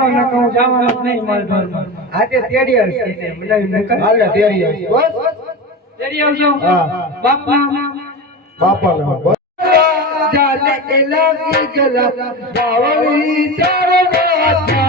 આવું ના કહું જાવા નહી માર ઘર આજે તેડી આવશે મને હાલ ના તેડી આવશે બસ તેડી આવજો બાપ બાપ જાલે એલાકી ગલા બાવરી ચારો Yeah